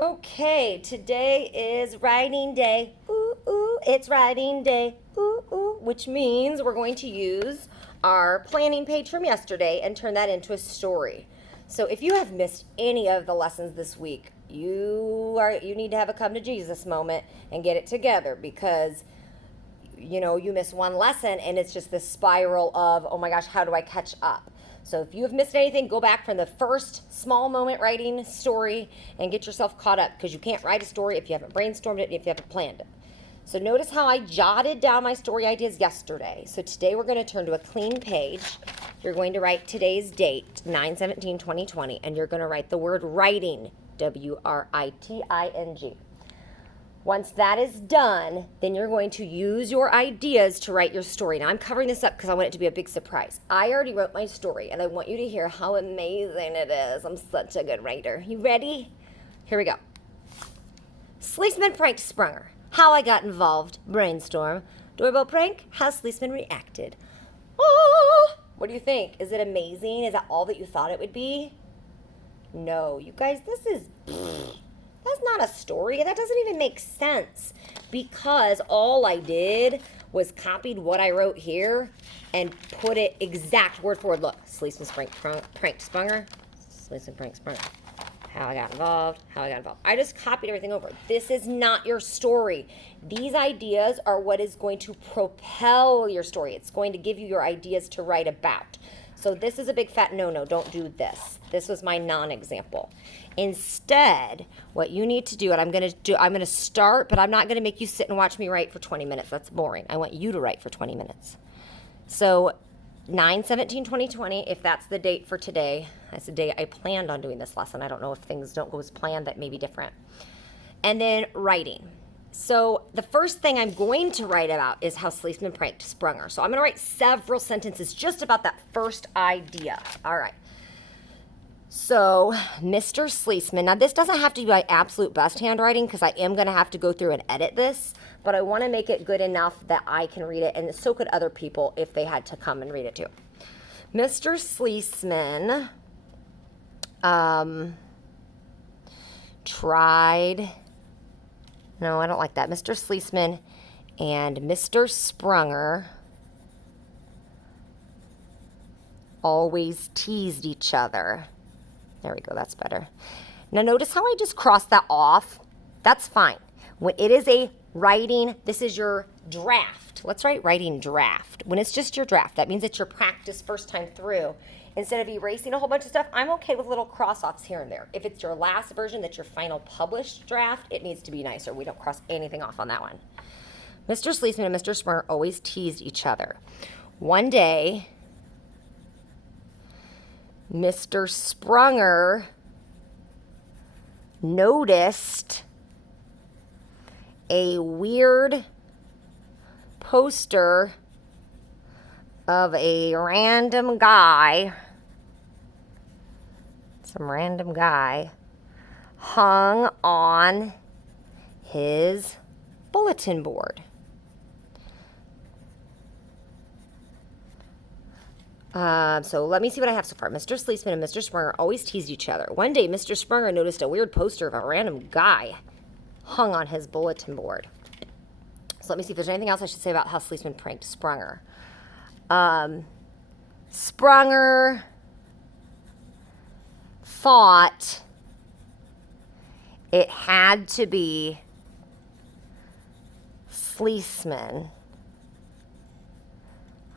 Okay, today is writing day. Ooh, ooh, it's writing day. Ooh, ooh, which means we're going to use our planning page from yesterday and turn that into a story. So if you have missed any of the lessons this week, you need to have a come to Jesus moment and get it together because you miss one lesson and it's just this spiral of, oh my gosh, how do I catch up? So if you have missed anything, go back from the first small moment writing story and get yourself caught up because you can't write a story if you haven't brainstormed it, if you haven't planned it. So notice how I jotted down my story ideas yesterday. So today we're going to turn to a clean page. You're going to write today's date, 9/17/2020, and you're going to write the word writing, WRITING. Once that is done, then you're going to use your ideas to write your story. Now, I'm covering this up because I want it to be a big surprise. I already wrote my story, and I want you to hear how amazing it is. I'm such a good writer. You ready? Here we go. Sleesman pranked Sprunger. How I got involved. Brainstorm. Doorbell prank. How Sleesman reacted. Oh! What do you think? Is it amazing? Is that all that you thought it would be? No, you guys, this is... That's not a story. That doesn't even make sense because all I did was copied what I wrote here and put it exact word for word. Look, Sleesman pranked Sprunger. Sleesman pranked Sprunger. How I got involved. I just copied everything over. This is not your story. These ideas are what is going to propel your story. It's going to give you your ideas to write about. So this is a big fat no-no. Don't do this. This was my non-example. Instead, what you need to do, and I'm going to start, but I'm not going to make you sit and watch me write for 20 minutes. That's boring. I want you to write for 20 minutes. So 9/17/2020, if that's the date for today, that's the day I planned on doing this lesson. I don't know if things don't go as planned, that may be different. And then writing. So the first thing I'm going to write about is how Sleesman pranked Sprunger. So I'm going to write several sentences just about that first idea. All right. So Mr. Sleesman, now this doesn't have to be my absolute best handwriting because I am going to have to go through and edit this, but I want to make it good enough that I can read it, and so could other people if they had to come and read it too. Mr. Sleesman tried... No, I don't like that. Mr. Sleesman and Mr. Sprunger always teased each other. There we go. That's better. Now notice how I just crossed that off. That's fine. When it is a writing, this is your draft. Let's write writing draft. When it's just your draft, that means it's your practice first time through. Instead of erasing a whole bunch of stuff, I'm okay with little cross-offs here and there. If it's your last version, that's your final published draft, it needs to be nicer. We don't cross anything off on that one. Mr. Sleesman and Mr. Sprunger always teased each other. One day, Mr. Sprunger noticed a weird poster of a random guy, some random guy, hung on his bulletin board. So let me see what I have so far. Mr. Sleesman and Mr. Sprunger always teased each other. One day, Mr. Sprunger noticed a weird poster of a random guy hung on his bulletin board. So let me see if there's anything else I should say about how Sleesman pranked Sprunger. Sprunger thought it had to be Sleesman.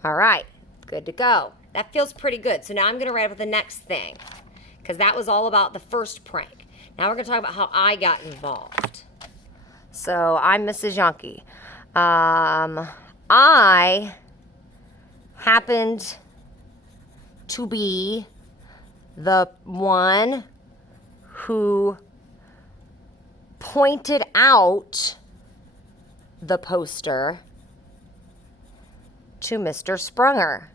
All right, good to go. That feels pretty good. So now I'm going to write about the next thing because that was all about the first prank. Now we're going to talk about how I got involved. So I'm Mrs. Yonke. I happened to be the one who pointed out the poster to Mr. Sprunger.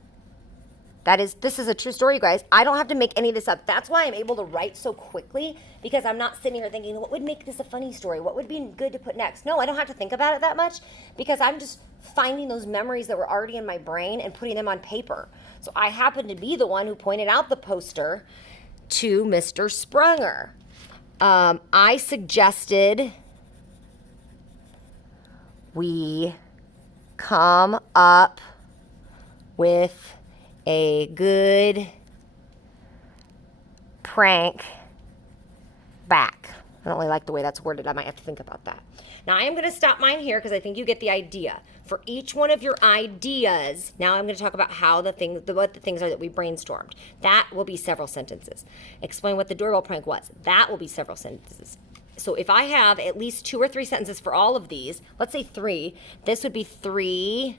This is a true story, you guys. I don't have to make any of this up. That's why I'm able to write so quickly, because I'm not sitting here thinking, what would make this a funny story? What would be good to put next? No, I don't have to think about it that much because I'm just finding those memories that were already in my brain and putting them on paper. So I happen to be the one who pointed out the poster to Mr. Sprunger. I suggested we come up with a good prank back. I don't really like the way that's worded. I might have to think about that. Now I am going to stop mine here because I think you get the idea. For each one of your ideas, now I'm going to talk about how what the things are that we brainstormed. That will be several sentences. Explain what the doorbell prank was. That will be several sentences. So if I have at least 2 or 3 sentences for all of these, let's say 3, this would be 3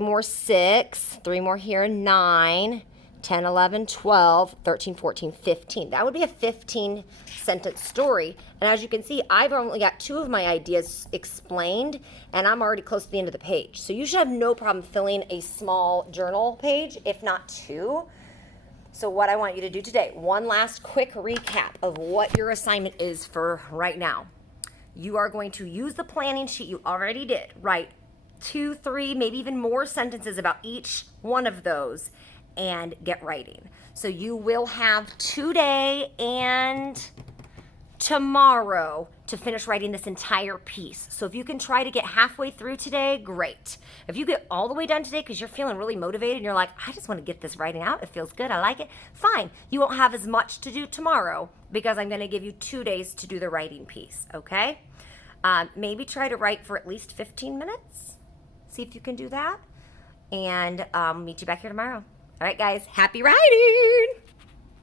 more 6, 3 more here, 9, 10, 11, 12, 13, 14, 15. That would be a 15 sentence story. And as you can see, I've only got 2 of my ideas explained, and I'm already close to the end of the page. So you should have no problem filling a small journal page, if not 2. So what I want you to do today, one last quick recap of what your assignment is for right now. You are going to use the planning sheet you already did. Write 2, 3, maybe even more sentences about each one of those and get writing. So you will have today and tomorrow to finish writing this entire piece. So if you can try to get halfway through today, great. If you get all the way done today because you're feeling really motivated and you're like, I just want to get this writing out, it feels good, I like it, fine. You won't have as much to do tomorrow because I'm going to give you 2 days to do the writing piece, okay? Maybe try to write for at least 15 minutes. See if you can do that. And meet you back here tomorrow. All right, guys, happy writing!